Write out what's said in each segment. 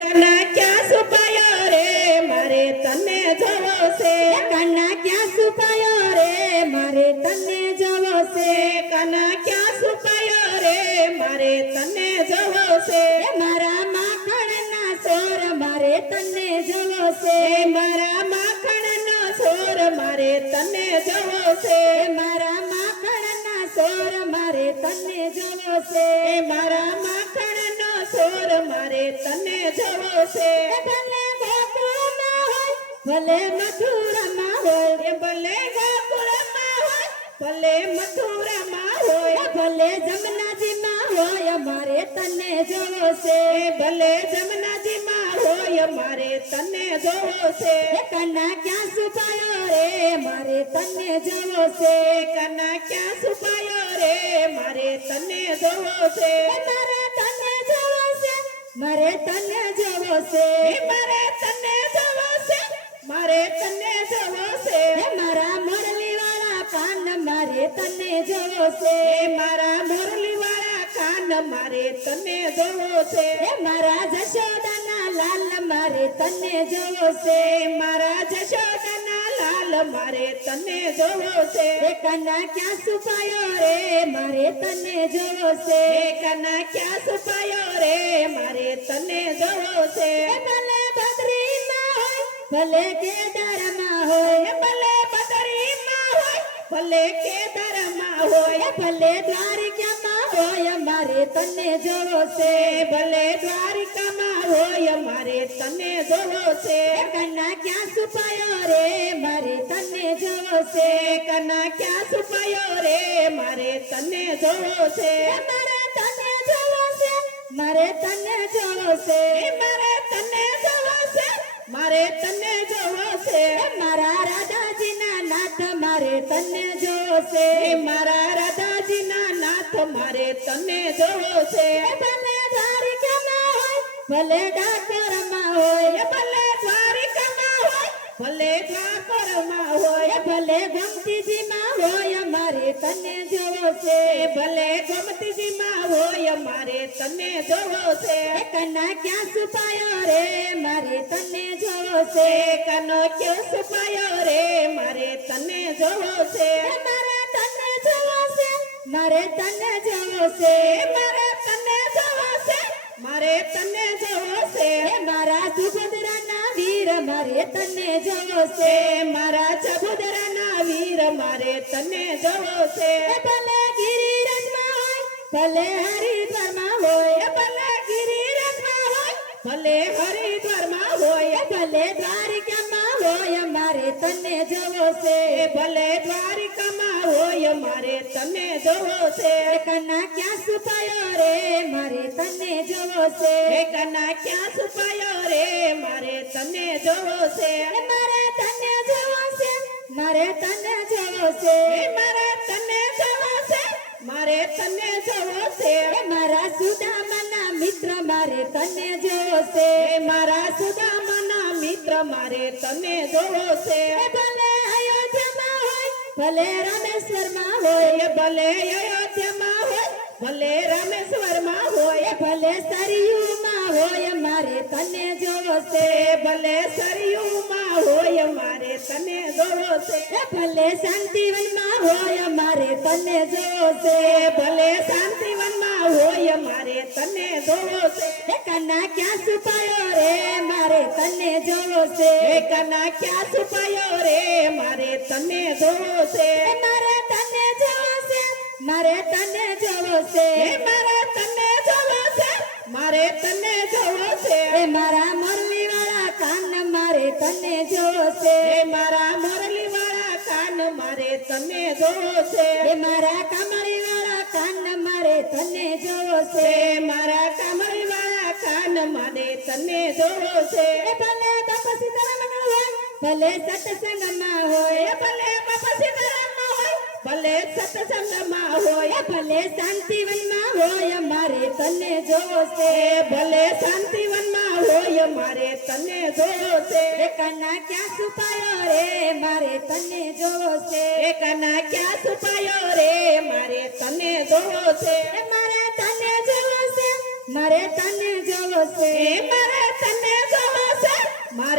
કના ક્યાં છુપાયો રે મારે તને જોવો છે કના ક્યાં છુપાયો રે મારે તને જોવો છે કના ક્યાં છુપાયો રે મારે તને જોવો છે મારા માખણના સોર મારે તને જોવો છે મારા માખણનો સોર મારે તને જોવો છે મારા માખણના સોર મારે તને જોવો છે મારા માખણનો સોર મારે તને જોવો છે ભલે ગોકુળમાં હોય ભલે મથુરામાં હોય ભલે ગોકુળમાં હોય ભલે મથુરામાં હોય ભલે જમનાજીમાં હોય મારે તને જોવો છે ભલે જમનાજીમાં હોય મારે તને જોવો છે કના ક્યાં છુપાયો રે મારે તને જોવો છે કના ક્યાં છુપાયો રે મારે તને જોવો છે મારે તને જોવો છે મારે તને જોવો છે મારે તને જોવો છે મારે તને જોવો છે મારા મોરલી વાળા કાન મારે તને જોવો છે મારા મોરલી વાળા કાન મારે તને જોવો છે મારા જશોદાના લાલ મારે તને જોવો છે મારા જશોદાના લાલ મારે તને જોવો છે કના ક્યાં છુપાયો રે મારે તને જોવો છે કના ક્યાં છુપાયો રે મારે તને જોવો છે ભલે બદ્રીમાં હોય ભલે કેદારમાં હોય ભલે બદરીમાં હોય ભલે કેદારમાં હોય ભલે દ્વારિકામાં હોય મારે તને જોવો છે ભલે દ્વારિકામાં હોય મારે તને જોવો છે કના ક્યાં છુપાયો રે મારે તને જોવો છે કના ક્યાં છુપાયો રે મારે તને જોવો છે મારે તને જોવો છે મારે તને જોવો છે મારે તને જોવો છે મારે તને જોવો છે મારા રાધાજીના નાથ મારે તને જોવો છે મારા રાધાજીના નાથ મારે તને જોવો છે ભલે દ્વારિકામાં હોય ભલે ડાકોરમાં હોય ભલે દ્વારિકામાં હોય ભલે દ્વારકામાં હોય ભલે ગમતીજીમાં હોય મારે તને જોવો છે ભલે ગમતીજીમાં હોય મારે તને જોવો છે કના ક્યાં છુપાયો રે મારે તને જોવો છે કનો ક્યાં છુપાયો રે મારે તને જોવો છે મારે તને જોવો છે મારે તને જોવો છે મારે તને જોવો છે મારે તને જોવો છે મારા સુભદ્રાના વીર મારે તને જોવો છે મારા ચબુદરાના વીર મારે તને જોવો છે ભલે ગિરિરાજમાં હોય ભલે હરિદ્વારમાં હોય ભલે ગિરિરાજમાં હોય ભલે હરિદ્વારમાં હોય ભલે દ્વારિકામાં હોય મારે તને જોવો છે ભલે દ્વારિકામાં હોય મારે તને જોવો છે કના ક્યાં છુપાયો રે મારે તને જોવો છે કના ક્યાં છુપાયો રે મારે તને જોવો છે મારે તને જોવો છે મારે તને જોવો છે મારે તને જોવો છે મારે તને જોવો છે મારા સુદામાના મિત્ર મારે તને જોવો છે મારા સુદામાના મિત્ર મારે તને જોવો છે ભલે અયોધ્યામાં હોય ભલે રામેશ્વરમાં હોય ભલે અયોધ્યામાં હોય ભલે રામેશ્વરમાં હોય ભલે સરયુમાં હોય મારે તને જોવો છે ભલે સરયુમાં હોય મારે તને જોવો છે ભલે શાંતિવનમાં હોય મારે તને જોવો છે ભલે શાંતિવનમાં હોય મારે તને જોવો છે કના ક્યાં છુપાયો રે મારે તને જોવો છે કના ક્યાં છુપાયો રે મારે તને જોવો છે મારે તને જોવો છે મારે તને જોવો છે મારે તને જોવો છે મારે તને જોવો છે મારા મુરલી વાળા કાન મારે તને જોવો છે મારા મુરલી વાળા કાન મારે તને જોવો છે મારા કમળી વાળા કાન મારે તને જોવો છે મારા કમળી વાળા કાન મારે તને જોવો છે ભલે બાપા સીતારામમાં હોય ભલે સત્સંગમાં હોય ભલે બાપા સીતારામમાં હોય ભલે સત્સંગમાં હોય ભલે શાંતિવનમાં હોય મારે તને જોવો છે ભલે શાંતિવનમાં હોય મારે તને જોવો છે કના ક્યાં છુપાયો રે મારે તને જોવો છે કના ક્યાં છુપાયો રે મારે તને જોવો છે મારે તને જોવો છે મારે તને જોવો છે મારે તને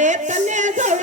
મારે તને જવો